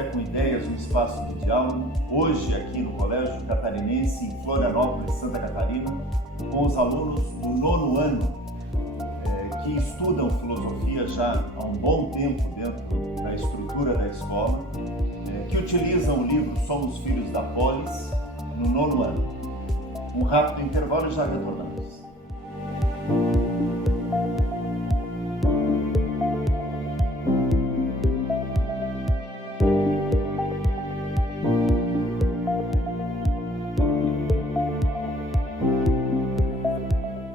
Café com Ideias, um espaço de diálogo, hoje aqui no Colégio Catarinense, em Florianópolis, Santa Catarina, com os alunos do 9º ano, que estudam filosofia já há um bom tempo dentro da estrutura da escola, que utilizam o livro Somos Filhos da Polis, no 9º ano. Um rápido intervalo e já retornamos.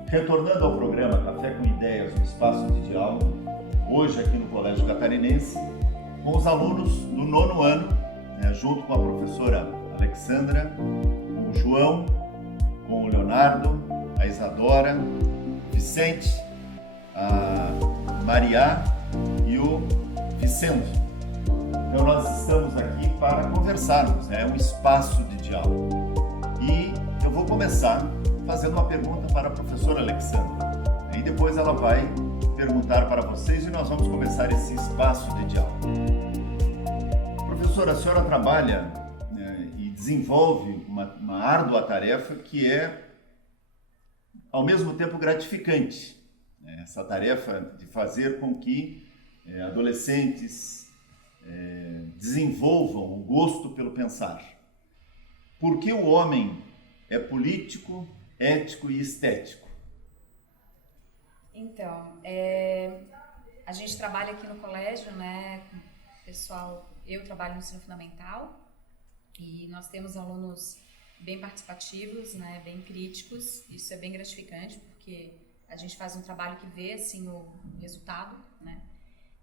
Retornando ao programa Café com Ideias, um espaço de diálogo, hoje aqui no Colégio Catarinense, com os alunos do 9º ano, junto com a professora Alexandra, com o João, com o Leonardo, a Isadora, o Vicente, a Maria e o Vicente. Então nós estamos aqui para conversarmos, é um espaço de diálogo. E eu vou começar fazendo uma pergunta para a professora Alexandra. E depois ela vai perguntar para vocês e nós vamos começar esse espaço de diálogo. Professora, a senhora trabalha e desenvolve uma árdua tarefa que é, ao mesmo tempo, gratificante. Essa tarefa de fazer com que adolescentes desenvolvam o gosto pelo pensar. Por que o homem é político, ético e estético? Então, a gente trabalha aqui no colégio, né, pessoal, eu trabalho no ensino fundamental e nós temos alunos bem participativos, né, bem críticos. Isso é bem gratificante porque a gente faz um trabalho que vê, assim, o resultado, né,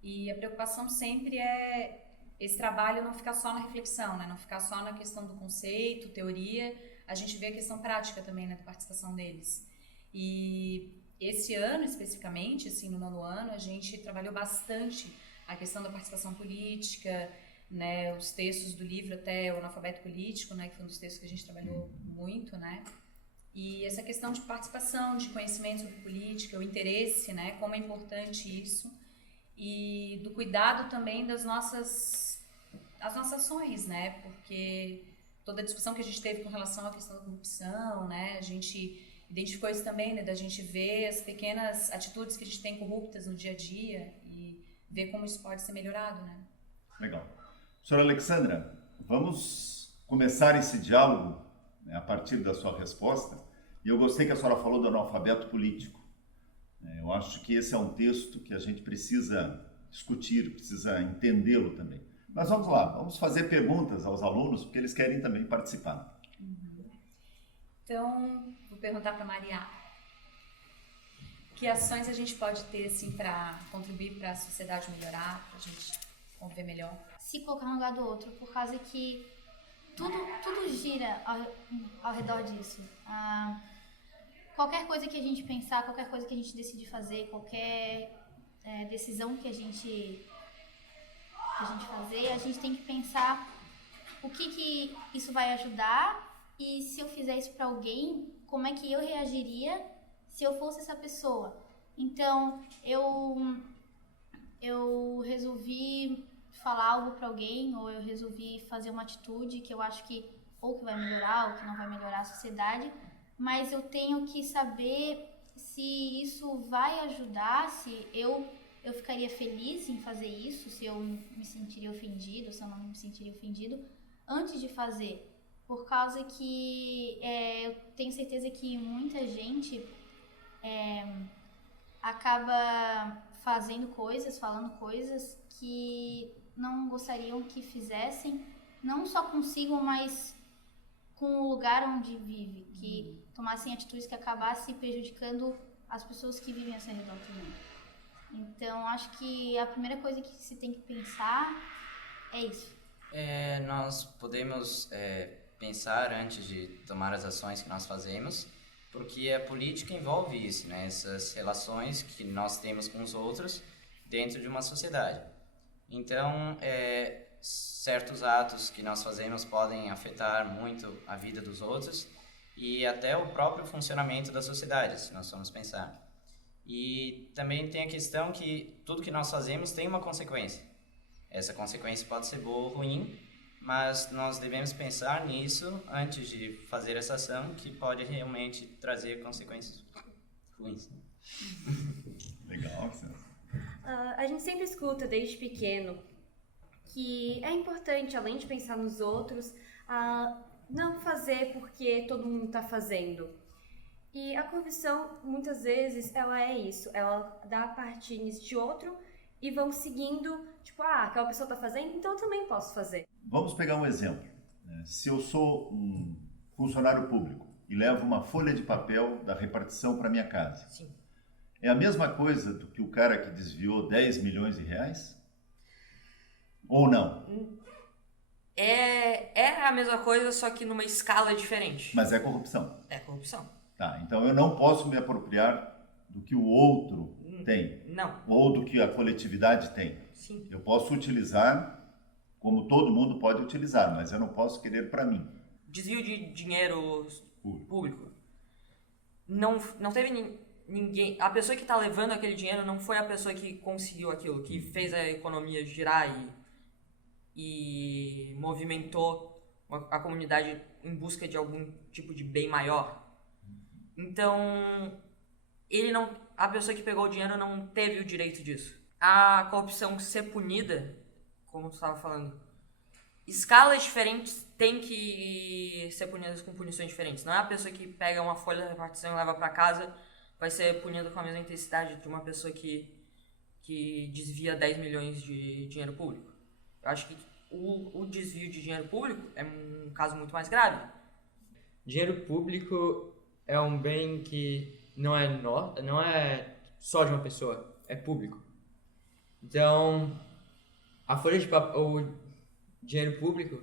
e a preocupação sempre é esse trabalho não ficar só na reflexão, né, não ficar só na questão do conceito, teoria. A gente vê a questão prática também, né, da participação deles. E esse ano, especificamente, assim, no 9º ano, a gente trabalhou bastante a questão da participação política, né, os textos do livro até o Analfabeto Político, né, que foi um dos textos que a gente trabalhou muito, né, e essa questão de participação, de conhecimento sobre política, o interesse, né, como é importante isso, e do cuidado também das nossas ações, né, porque toda a discussão que a gente teve com relação à questão da corrupção, né, a gente identificou isso também, né, da gente ver as pequenas atitudes que a gente tem corruptas no dia a dia e ver como isso pode ser melhorado, né. Legal. Senhora Alexandra, vamos começar esse diálogo, né, a partir da sua resposta, e eu gostei que a senhora falou do analfabeto político. Eu acho que esse é um texto que a gente precisa discutir, precisa entendê-lo também. Mas vamos lá, vamos fazer perguntas aos alunos, porque eles querem também participar. Então, vou perguntar para a Maria. Que ações a gente pode ter, assim, para contribuir para a sociedade melhorar, para a gente conviver melhor? Se colocar no lugar do outro, por causa que tudo gira ao redor disso. Qualquer coisa que a gente pensar, qualquer coisa que a gente decide fazer, qualquer decisão que a gente fazer, a gente tem que pensar o que isso vai ajudar e se eu fizer isso para alguém, como é que eu reagiria se eu fosse essa pessoa. Então, eu resolvi falar algo para alguém, ou eu resolvi fazer uma atitude que eu acho que ou que vai melhorar ou que não vai melhorar a sociedade, mas eu tenho que saber se isso vai ajudar, se eu ficaria feliz em fazer isso, se eu me sentiria ofendido, se eu não me sentiria ofendido antes de fazer, por causa que eu tenho certeza que muita gente acaba fazendo coisas, falando coisas que não gostariam que fizessem, não só consigo, mas com o lugar onde vive, que tomassem atitudes que acabassem prejudicando as pessoas que vivem ao seu redor também. Então, acho que a primeira coisa que se tem que pensar é isso. Nós podemos pensar antes de tomar as ações que nós fazemos, porque a política envolve isso, né? Essas relações que nós temos com os outros dentro de uma sociedade. Então, certos atos que nós fazemos podem afetar muito a vida dos outros e até o próprio funcionamento da sociedade, se nós formos pensar. E também tem a questão que tudo que nós fazemos tem uma consequência. Essa consequência pode ser boa ou ruim, mas nós devemos pensar nisso antes de fazer essa ação, que pode realmente trazer consequências ruins. Legal, A gente sempre escuta desde pequeno que é importante, além de pensar nos outros, não fazer porque todo mundo está fazendo. E a corrupção, muitas vezes, ela é isso. Ela dá partins de outro e vão seguindo, tipo, aquela pessoa está fazendo, então eu também posso fazer. Vamos pegar um exemplo. Se eu sou um funcionário público e levo uma folha de papel da repartição para minha casa, Sim. é a mesma coisa do que o cara que desviou 10 milhões de reais? Ou não? É a mesma coisa, só que numa escala diferente. Mas é corrupção. É corrupção. Tá, então eu não posso me apropriar do que o outro tem, Não. ou do que a coletividade tem. Sim. Eu posso utilizar como todo mundo pode utilizar, mas eu não posso querer para mim. Desvio de dinheiro público. Não teve ninguém... A pessoa que está levando aquele dinheiro não foi a pessoa que conseguiu aquilo, que fez a economia girar e movimentou a comunidade em busca de algum tipo de bem maior. Então, a pessoa que pegou o dinheiro não teve o direito disso. A corrupção ser punida, como você estava falando, escalas diferentes têm que ser punidas com punições diferentes. Não é a pessoa que pega uma folha de repartição e leva para casa vai ser punida com a mesma intensidade de uma pessoa que desvia 10 milhões de dinheiro público. Eu acho que o desvio de dinheiro público é um caso muito mais grave. Dinheiro público é um bem que não é só de uma pessoa, é público. Então, a folha de papel, o dinheiro público,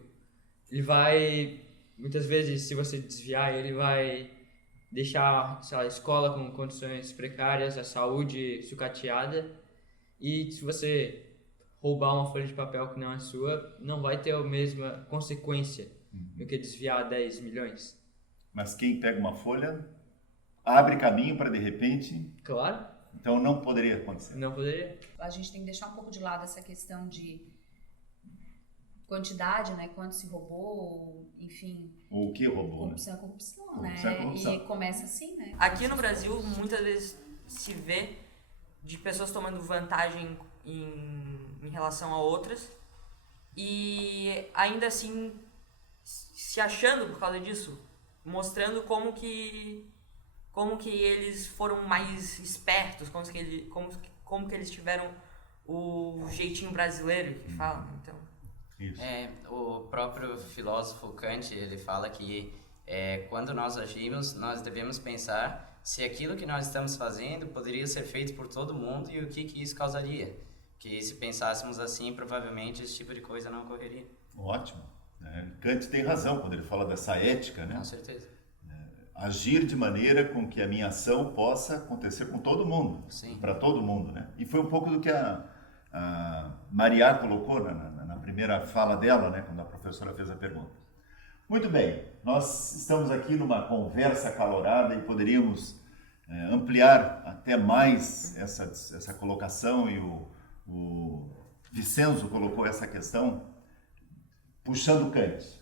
ele vai, muitas vezes, se você desviar, ele vai deixar, sei lá, a escola com condições precárias, a saúde sucateada, e se você roubar uma folha de papel que não é sua, não vai ter a mesma consequência do que desviar 10 milhões. Mas quem pega uma folha abre caminho para, de repente... Claro. Então não poderia acontecer. Não poderia. A gente tem que deixar um pouco de lado essa questão de quantidade, né? Quanto se roubou, enfim... Ou o que roubou, corrupção, né? Corrupção, Corrupção né? é corrupção. E começa assim, né? Aqui no Brasil, muitas vezes se vê de pessoas tomando vantagem em relação a outras e ainda assim se achando por causa disso, mostrando como que eles foram mais espertos, como que eles tiveram o jeitinho brasileiro que fala, então... Isso. O próprio filósofo Kant, ele fala que quando nós agimos, nós devemos pensar se aquilo que nós estamos fazendo poderia ser feito por todo mundo e o que isso causaria. Que se pensássemos assim, provavelmente esse tipo de coisa não ocorreria. Ótimo. Kant tem razão quando ele fala dessa ética, né? Com certeza. Agir de maneira com que a minha ação possa acontecer com todo mundo, para todo mundo, né? E foi um pouco do que a Maria colocou na primeira fala dela, né, quando a professora fez a pergunta. Muito bem, nós estamos aqui numa conversa acalorada e poderíamos ampliar até mais essa colocação, e o Vicenzo colocou essa questão puxando Kant.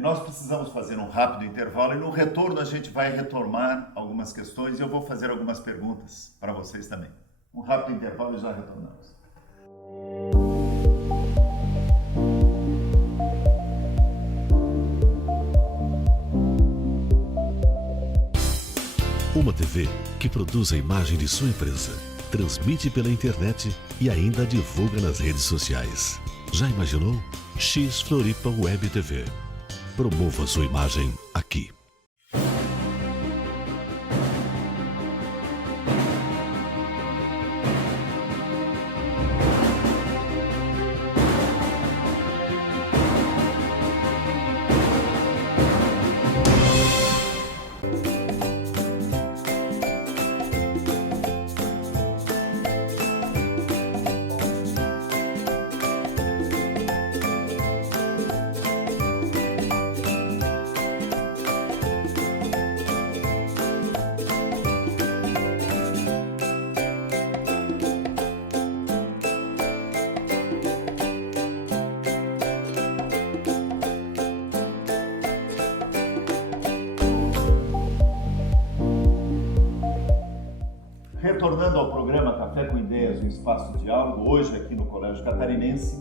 Nós precisamos fazer um rápido intervalo e no retorno a gente vai retomar algumas questões e eu vou fazer algumas perguntas para vocês também. Um rápido intervalo e já retornamos. Uma TV que produz a imagem de sua empresa, transmite pela internet e ainda divulga nas redes sociais. Já imaginou? X Floripa Web TV. Promova sua imagem aqui. retornando ao programa Café com Ideias, um espaço de diálogo, hoje aqui no Colégio Catarinense,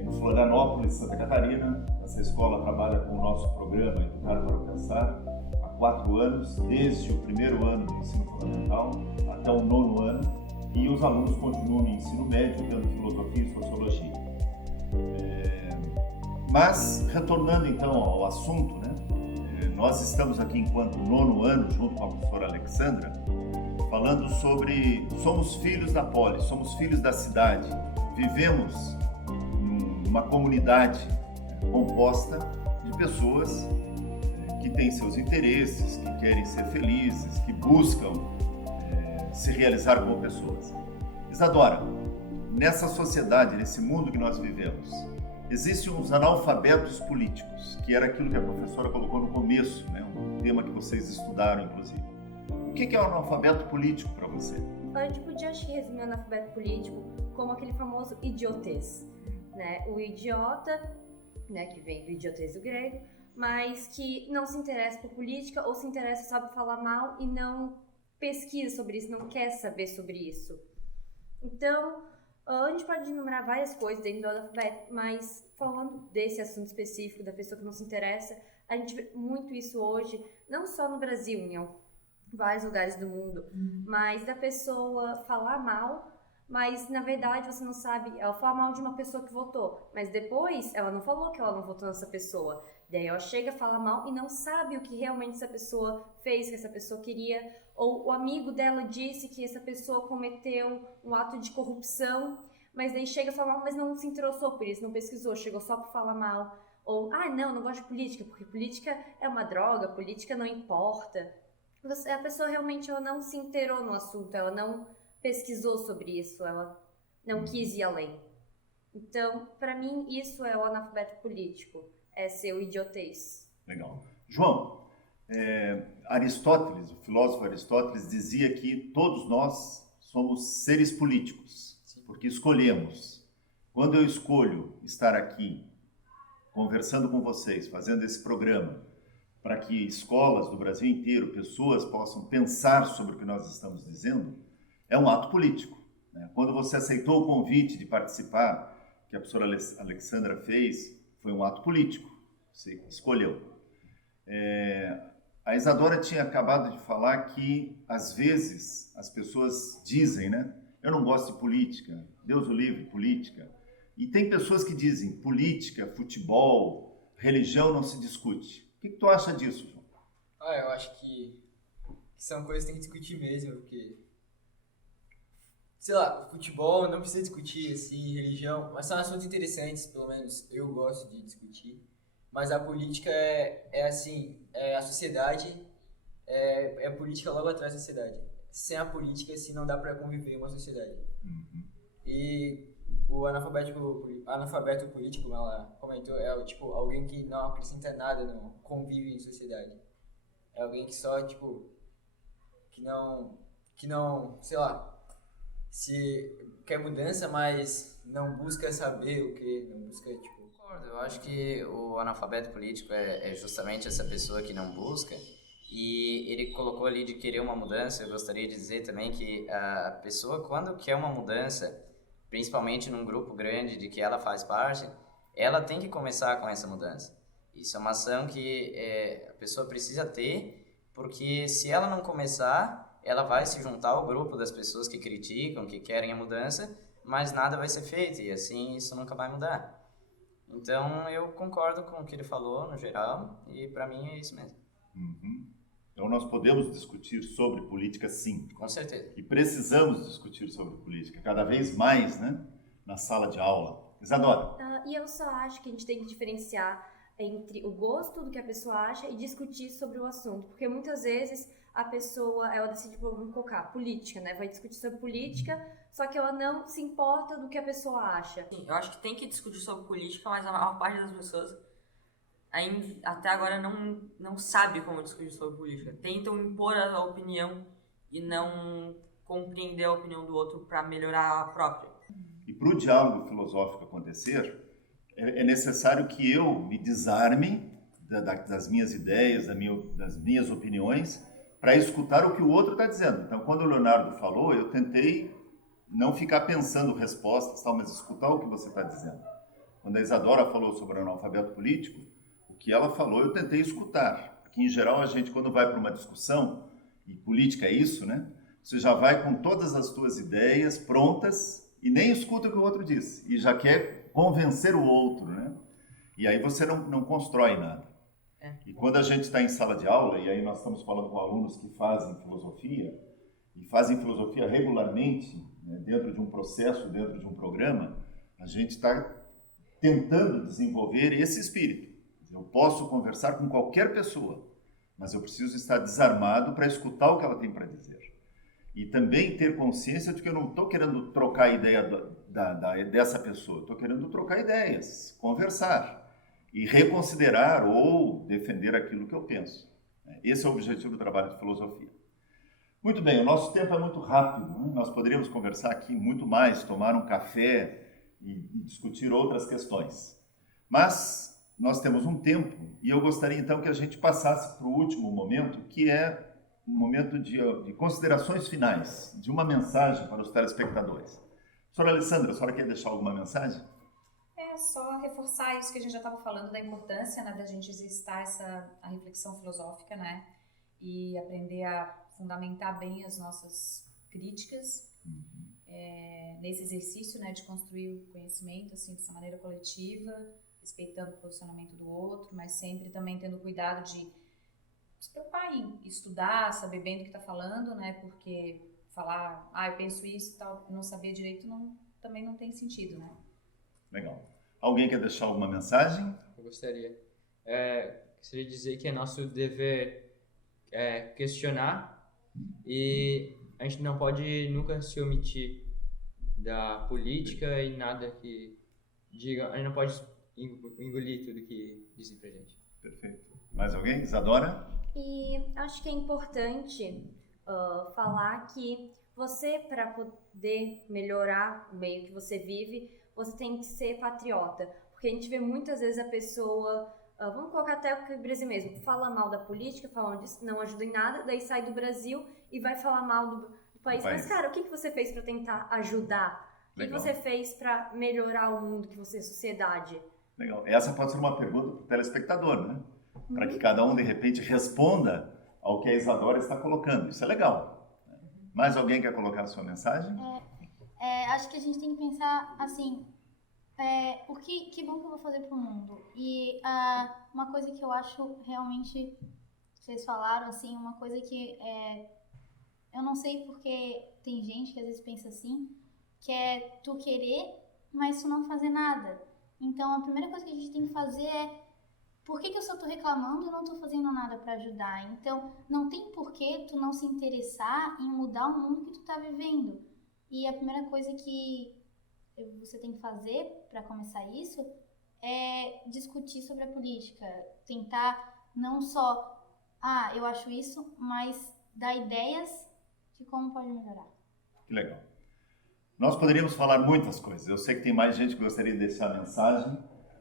em Florianópolis, Santa Catarina. Essa escola trabalha com o nosso programa Educar para o Pensar há 4 anos, desde o primeiro ano do ensino fundamental até o 9º ano, e os alunos continuam no ensino médio, tendo filosofia e sociologia. Mas, retornando então ao assunto, né? Nós estamos aqui enquanto 9º ano, junto com a professora Alexandra, falando sobre somos filhos da polis, somos filhos da cidade, vivemos numa comunidade composta de pessoas que têm seus interesses, que querem ser felizes, que buscam se realizar como pessoas. Isadora, nessa sociedade, nesse mundo que nós vivemos, existem uns analfabetos políticos, que era aquilo que a professora colocou no começo, né? Um tema que vocês estudaram, inclusive. O que é um analfabeto político para você? A gente podia, acho que, resumir o analfabeto político como aquele famoso idiotez, né? O idiota, né, que vem do idiotez do grego, mas que não se interessa por política ou se interessa, sabe falar mal e não pesquisa sobre isso, não quer saber sobre isso. Então, a gente pode enumerar várias coisas dentro do alfabeto, mas falando desse assunto específico, da pessoa que não se interessa, a gente vê muito isso hoje, não só no Brasil, em vários lugares do mundo, mas da pessoa falar mal, mas na verdade você não sabe, ela fala mal de uma pessoa que votou, mas depois ela não falou que ela não votou nessa pessoa. Daí ela chega, fala mal e não sabe o que realmente essa pessoa fez, que essa pessoa queria, ou o amigo dela disse que essa pessoa cometeu um ato de corrupção, mas daí chega a falar mal, mas não se interessou por isso, não pesquisou, chegou só por falar mal. Ou, não gosto de política, porque política é uma droga, política não importa. A pessoa realmente ela não se inteirou no assunto, ela não pesquisou sobre isso, ela não quis ir além. Então, para mim, isso é o analfabeto político, é ser o idiotez. Legal. João, Aristóteles, o filósofo Aristóteles, dizia que todos nós somos seres políticos, porque escolhemos. Quando eu escolho estar aqui, conversando com vocês, fazendo esse programa, para que escolas do Brasil inteiro, pessoas possam pensar sobre o que nós estamos dizendo, é um ato político, né? Quando você aceitou o convite de participar, que a professora Alexandra fez, foi um ato político, você escolheu. A Isadora tinha acabado de falar que, às vezes, as pessoas dizem, né? Eu não gosto de política, Deus o livre, política. E tem pessoas que dizem, política, futebol, religião não se discute. O que tu acha disso, João? Eu acho que são coisas que tem que discutir mesmo, porque, sei lá, futebol não precisa discutir, assim, religião, mas são assuntos interessantes, pelo menos eu gosto de discutir. Mas a política a sociedade é política logo atrás da sociedade. Sem a política, assim, não dá pra conviver uma sociedade. Uhum. E o analfabeto político, como ela comentou, é alguém que não acrescenta nada, não convive em sociedade. É alguém que só, que não, sei lá, se quer mudança, mas não busca saber o que, não busca, Concordo, eu acho que o analfabeto político é justamente essa pessoa que não busca, e ele colocou ali de querer uma mudança. Eu gostaria de dizer também que a pessoa, quando quer uma mudança, principalmente num grupo grande de que ela faz parte, ela tem que começar com essa mudança. Isso é uma ação que a pessoa precisa ter, porque se ela não começar, ela vai se juntar ao grupo das pessoas que criticam, que querem a mudança, mas nada vai ser feito, e assim isso nunca vai mudar. Então eu concordo com o que ele falou, no geral, e para mim é isso mesmo. Uhum. Então nós podemos discutir sobre política, sim. Com certeza. E precisamos discutir sobre política, cada vez mais, né? Na sala de aula. Isadora. E eu só acho que a gente tem que diferenciar entre o gosto do que a pessoa acha e discutir sobre o assunto. Porque muitas vezes a pessoa, ela decide, vamos colocar, política, né? Vai discutir sobre política, só que ela não se importa do que a pessoa acha. Sim, eu acho que tem que discutir sobre política, mas a maior parte das pessoas até agora não sabe como discutir sobre política. Tentam impor a opinião e não compreender a opinião do outro para melhorar a própria. E para o diálogo filosófico acontecer, é necessário que eu me desarme das minhas ideias, das minhas opiniões, para escutar o que o outro está dizendo. Então, quando o Leonardo falou, eu tentei não ficar pensando respostas, tal, mas escutar o que você está dizendo. Quando a Isadora falou sobre o analfabeto político, o que ela falou eu tentei escutar. Porque, em geral, a gente, quando vai para uma discussão, e política é isso, né? Você já vai com todas as suas ideias prontas e nem escuta o que o outro diz. E já quer convencer o outro, né? E aí você não constrói nada. E quando a gente está em sala de aula, e aí nós estamos falando com alunos que fazem filosofia, e fazem filosofia regularmente, né, dentro de um processo, dentro de um programa, a gente está tentando desenvolver esse espírito. Eu posso conversar com qualquer pessoa, mas eu preciso estar desarmado para escutar o que ela tem para dizer. E também ter consciência de que eu não estou querendo trocar a ideia dessa pessoa, estou querendo trocar ideias, conversar e reconsiderar ou defender aquilo que eu penso. Esse é o objetivo do trabalho de filosofia. Muito bem, o nosso tempo é muito rápido, né? Nós poderíamos conversar aqui muito mais, tomar um café e discutir outras questões. Mas nós temos um tempo e eu gostaria então que a gente passasse para o último momento, que é um momento de considerações finais, de uma mensagem para os telespectadores. Senhora Alessandra, a senhora quer deixar alguma mensagem? É só reforçar isso que a gente já estava falando, da importância, né, da gente exercitar a reflexão filosófica, né, e aprender a fundamentar bem as nossas críticas nesse exercício, né, de construir o conhecimento assim, dessa maneira coletiva, respeitando o posicionamento do outro, mas sempre também tendo cuidado de se preocupar em estudar, saber bem do que está falando, né, porque falar, eu penso isso e tal, não saber direito também não tem sentido, né. Legal. Alguém quer deixar alguma mensagem? Eu gostaria. Gostaria de dizer que é nosso dever questionar e a gente não pode nunca se omitir da política e nada que diga, a gente não pode engolir tudo que dizem pra gente. Perfeito. Mais alguém? Isadora? E acho que é importante falar que você, para poder melhorar o meio que você vive, você tem que ser patriota. Porque a gente vê muitas vezes a pessoa, vamos colocar até o Brasil mesmo, fala mal da política, fala disso, não ajuda em nada, daí sai do Brasil e vai falar mal do país. Mas, cara, o que você fez para tentar ajudar? O que você fez para melhorar o mundo que você é sociedade? Legal. Essa pode ser uma pergunta para o telespectador, né? Para que cada um, de repente, responda ao que a Isadora está colocando. Isso é legal. Mais alguém quer colocar a sua mensagem? Acho que a gente tem que pensar assim, que bom que eu vou fazer pro mundo. E uma coisa que eu acho realmente, vocês falaram assim, uma coisa que eu não sei porque tem gente que às vezes pensa assim, que é tu querer, mas tu não fazer nada. Então a primeira coisa que a gente tem que fazer é, por que eu só tô reclamando e não tô fazendo nada para ajudar? Então não tem porquê tu não se interessar em mudar o mundo que tu tá vivendo. E a primeira coisa que você tem que fazer para começar isso é discutir sobre a política. Tentar não só, eu acho isso, mas dar ideias de como pode melhorar. Que legal. Nós poderíamos falar muitas coisas. Eu sei que tem mais gente que gostaria de deixar a mensagem,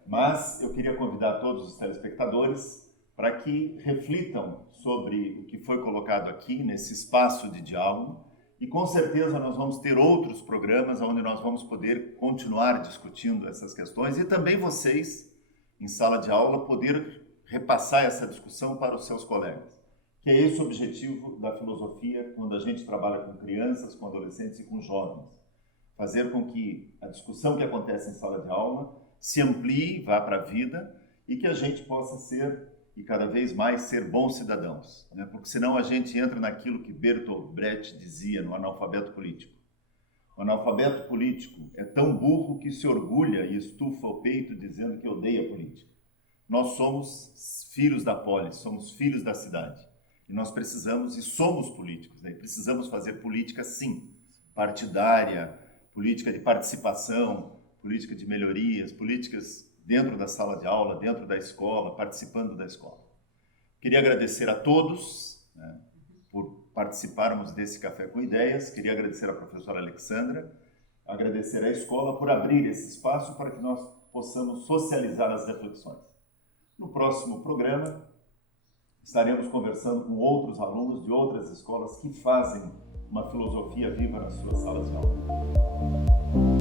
mas eu queria convidar todos os telespectadores para que reflitam sobre o que foi colocado aqui nesse espaço de diálogo. E com certeza nós vamos ter outros programas onde nós vamos poder continuar discutindo essas questões e também vocês, em sala de aula, poder repassar essa discussão para os seus colegas. Que é esse o objetivo da filosofia quando a gente trabalha com crianças, com adolescentes e com jovens. Fazer com que a discussão que acontece em sala de aula se amplie, vá para a vida e que a gente possa ser e cada vez mais ser bons cidadãos, né? Porque senão a gente entra naquilo que Bertolt Brecht dizia no analfabeto político. O analfabeto político é tão burro que se orgulha e estufa o peito dizendo que odeia a política. Nós somos filhos da polis, somos filhos da cidade. E nós precisamos, e somos políticos, né? Precisamos fazer política sim, partidária, política de participação, política de melhorias, políticas dentro da sala de aula, dentro da escola, participando da escola. Queria agradecer a todos, né, por participarmos desse Café com Ideias. Queria agradecer à professora Alexandra, agradecer à escola por abrir esse espaço para que nós possamos socializar as reflexões. No próximo programa, estaremos conversando com outros alunos de outras escolas que fazem uma filosofia viva nas suas salas de aula.